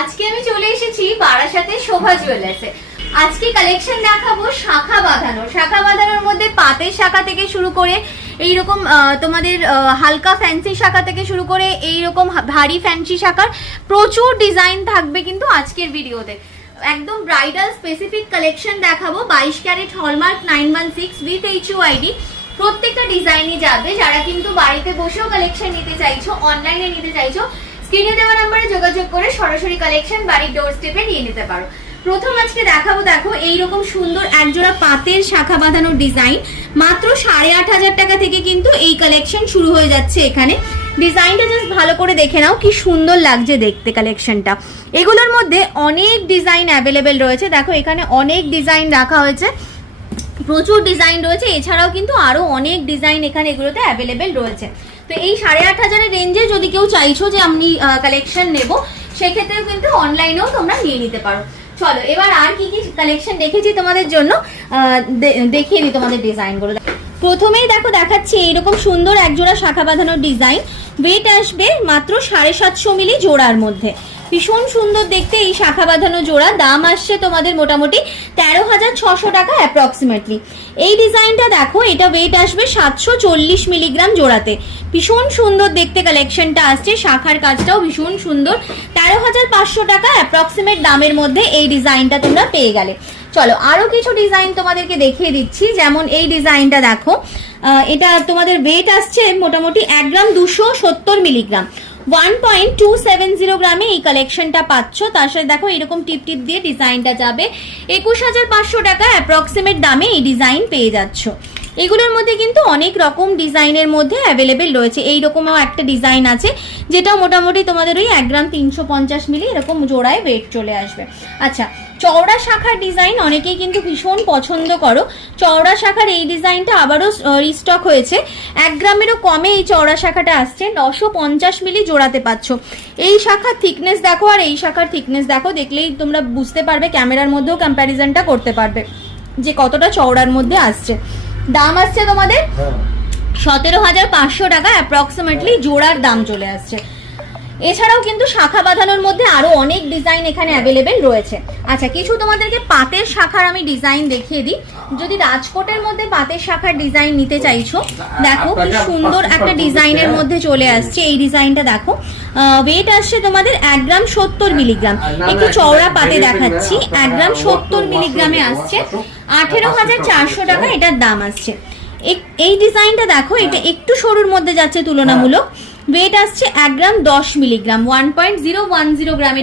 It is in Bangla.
আজকে আমি চলে এসেছি বারাসাতে শোভা জুয়েলার্সে। আজকে কালেকশন দেখাবো শাখা বাঁধানো। শাখা বাঁধানোর মধ্যে পাতের শাখা থেকে শুরু করে এইরকম তোমাদের হালকা ফ্যান্সি শাখা থেকে শুরু করে এইরকম ভারী ফ্যান্সি শাখার প্রচুর ডিজাইন থাকবে কিন্তু আজকের ভিডিওতে। একদম ব্রাইডাল স্পেসিফিক কালেকশন দেখাবো। 22 ক্যারেট হলমার্ক 916 উইথ HUID। প্রত্যেকটা ডিজাইনই যাবে। যারা কিন্তু বাড়িতে বসেও কালেকশন নিতে চাইছো, অনলাইনে নিতে চাইছো, স্ক্রিনে দেওয়া নম্বরে যোগাযোগ করে সরাসরি কালেকশন বাড়ির ডোর স্টেপে নিয়ে নিতে পারো। প্রথম আজকে দেখাবো, দেখো এইরকম সুন্দর একজোড়া পাতের শাখা বাঁধানোর ডিজাইন। মাত্র 8,500 টাকা থেকে কিন্তু এই কালেকশন শুরু হয়ে যাচ্ছে। এখানে ডিজাইনটা জাস্ট ভালো করে দেখে নাও, কি সুন্দর লাগছে দেখতে কালেকশনটা। এগুলোর মধ্যে অনেক ডিজাইন অ্যাভেলেবেল রয়েছে। দেখো এখানে অনেক ডিজাইন রাখা হয়েছে, প্রচুর ডিজাইন রয়েছে। এছাড়াও কিন্তু আরো অনেক ডিজাইন এখানে এগুলোতে অ্যাভেলেবেল রয়েছে। তো এই 8,500 রেঞ্জে যদি কেউ চাইছো যে আমি কালেকশন নেব, সেক্ষেত্রেও কিন্তু অনলাইনেও তোমরা নিয়ে নিতে পারো। চলো এবার আর কি কি কালেকশন দেখেছি তোমাদের জন্য দেখিয়ে দিই তোমাদের ডিজাইনগুলো। প্রথমেই দেখো দেখাচ্ছি এইরকম সুন্দর একজোড়া শাখা বাঁধানোর ডিজাইন। ওয়েট আসবে মাত্র 750 মিলি জোড়ার মধ্যে। ভীষণ সুন্দর দেখতে এই শাখা বাঁধানো জোড়া। দাম আসছে তোমাদের মোটামুটি 13,600 টাকা অ্যাপ্রক্সিমেটলি। এই ডিজাইনটা দেখো, এটা ওয়েট আসবে 740 মিলিগ্রাম জোড়াতে। ভীষণ সুন্দর দেখতে কালেকশনটা আসছে। শাখার কাজটাও ভীষণ সুন্দর। 13,500 টাকা অ্যাপ্রক্সিমেট দামের মধ্যে এই ডিজাইনটা তোমরা পেয়ে গেলে। চলো আরো কিছু ডিজাইন তোমাদেরকে দেখিয়ে দিচ্ছি। যেমন এই ডিজাইনটা দেখো, এটা তোমাদের ওয়েট আসছে মোটামুটি 1 গ্রাম 270 মিলিগ্রাম। 1.270 গ্রামে এই কালেকশনটা পাচ্ছ। তার সাথে দেখো এরকম টিপ টিপ দিয়ে ডিজাইনটা যাবে। 21,500 টাকা অ্যাপ্রক্সিমেট দামে এই ডিজাইন পেয়ে যাচ্ছ। এগুলোর মধ্যে কিন্তু অনেক রকম ডিজাইনের মধ্যে অ্যাভেলেবেল রয়েছে। এইরকমও একটা ডিজাইন আছে, যেটা মোটামুটি তোমাদের ওই 1 গ্রাম 350 মিলি এরকম জোড়ায় ওয়েট চলে আসবে। আচ্ছা, চওড়া শাখার ডিজাইন অনেকেই কিন্তু ভীষণ পছন্দ করো। চওড়া শাখার এই ডিজাইনটা আবারও রিস্টক হয়েছে। 1 গ্রামেরও কমে এই চওড়া শাখাটা আসছে। 950 মিলি জোড়াতে পাচ্ছ। এই শাখার থিকনেস দেখো আর এই শাখার থিকনেস দেখো, দেখলেই তোমরা বুঝতে পারবে, ক্যামেরার মধ্যেও কম্প্যারিজনটা করতে পারবে যে কতটা চওড়ার মধ্যে আসছে। দাম আসছে তোমাদের 17,500 টাকা অ্যাপ্রক্সিমেটলি জোড়ার দাম চলে আসছে। এছাড়াও কিন্তু শাখা বাঁধানোর মধ্যে আরো অনেক ডিজাইন এখানে অ্যাভেলেবেল রয়েছে। আচ্ছা, কিছু তোমাদেরকে পাতের শাখার আমি ডিজাইন দেখিয়ে দিই। যদি রাজকোটের মধ্যে পাতের শাখার ডিজাইন নিতে চাইছো, দেখো কি সুন্দর একটা ডিজাইনের মধ্যে চলে আসছে। এই ডিজাইনটা দেখো, ওয়েট আসছে তোমাদের 1 গ্রাম 70 মিলিগ্রাম। একটু চওড়া পাতে দেখাচ্ছি। 1 গ্রাম 70 মিলিগ্রামে আসছে। 18,400 টাকা এটার দাম আসছে। এই ডিজাইনটা দেখো, এটা একটু সরুর মধ্যে যাচ্ছে তুলনামূলক। ওয়েট আসছে 1 গ্রাম 10 মিলিগ্রাম। 1.010 গ্রামে